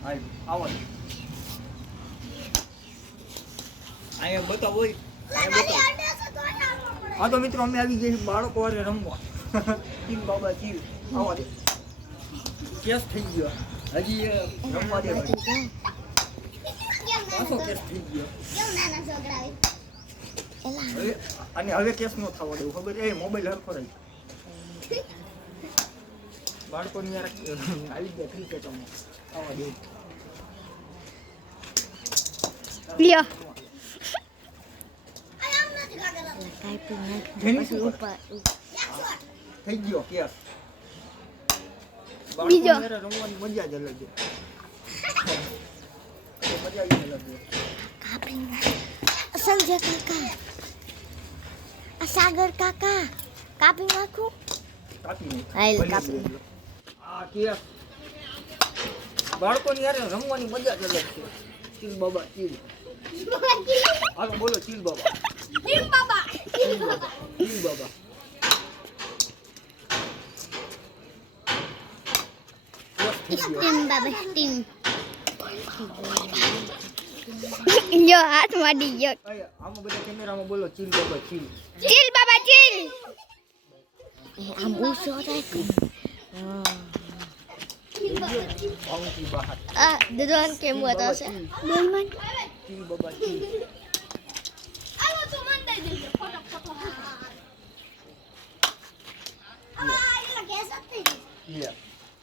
હાલ આવો અહીંયા બતાવો હોય હા તો મિત્રો અમે આવી ગયા બાળકો વાળે રમવા ચીલ બાબા ચીલ આવા દે કેસ થઈ ગયો હજી રમવા દે પાછો કેસ થઈ ગયો હવે અને હવે કેસ નો થવા દેવું ખબર એ મોબાઈલ હરખો રહી બાળકોની યાર આવી ગયા ક્રિકેટમાં આવા દે લ્યો થઈ ગયો કેસ બીજો રમવાની મજા જ અલગ છે મજા જ અલગ છે સંજય કાકા સાગર કાકા કાપી નાખું કાપી આ કેસ બાળકોની યાર રમવાની મજા જ અલગ છે ચીલ બાબા ચીલ હાલો બોલો ચીલ બાબા ટીમ બાબા ચીલ બાબા ટીમ બાબા ટીમ યો હાથ માડી ગયો આમાં બધા કેમેરામાં બોલો ચીલ બાબા ચીલ ચીલ બાબા ચીલ આમ ઉસો રાખ આઉંથી બહાર આ દુધવાન કેમ હોતા છે દુધવાન ચીલ બાબા ચીલ આલો તો મન દઈ દેજો ફોટો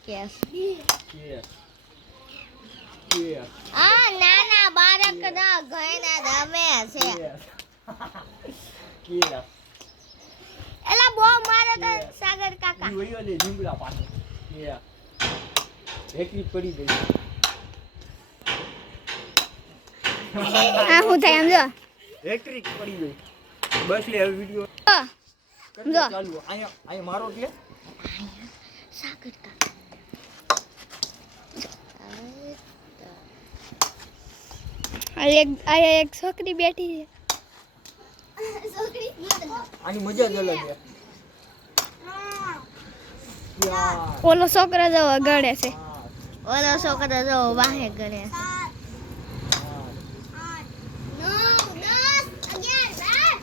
કેસ આ નાના બાળક ના ઘણા રમે છે એલા બો મારે તો સાગર કાકા ઈયો લે જીંગડા પાસે એકલી પડી ગઈ આ હું થાય સમજો એકલી પડી ગઈ બસ લે હવે વિડિયો સમજો ચાલુ અહીંયા મારો એટલે સાગર કાકા આ એક છોકરી બેઠી છે છોકરી આની મજા જ અલગ છે ઓલો છોકરો જો ગળે છે ઓલો છોકરો જો વાહે ગળે છે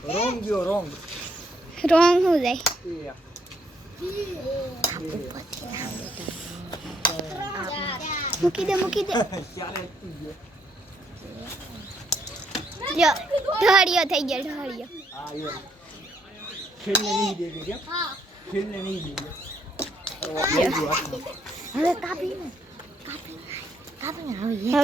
રોંગ ગયો રોંગ રોંગ હું જાય મૂકી દે ક્યારે લ્યો ઢળિયો થઈ ગયો ઢળિયો હા યો ખેલને નહીં દેજે કેમ ખેલને નહીં દેજે હવે કાપી હવે